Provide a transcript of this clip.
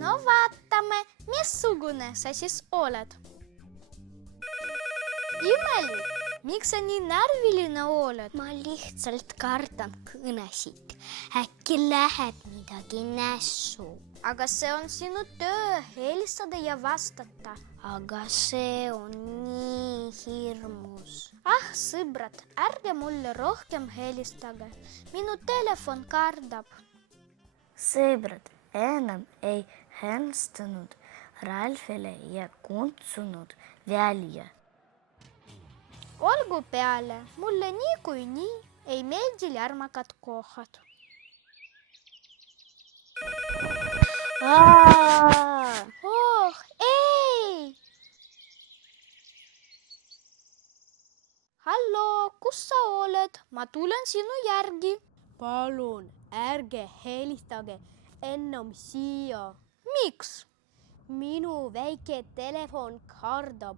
No vaatame, missugune sa siis oled. Imeli, miks sa nii närviline oled? Ma lihtsalt kardan kõnesid. Äkki läheb midagi nässu. Aga see on sinu töö, helistada ja vastata. Aga see on nii hirmus. Ah, sõbrad, ärge mulle rohkem helistage. Minu telefon kardab. Sõbrad enam ei helistanud Ralfile ja kutsunud välja. Olgu peale, mulle niikuinii ei meeldi lärmakad kohad. Oh, ei! Hallo, kus sa oled? Ma tulen sinu järgi. Palun, ärge helistage enam siia. Miks? Minu väike telefon kardab.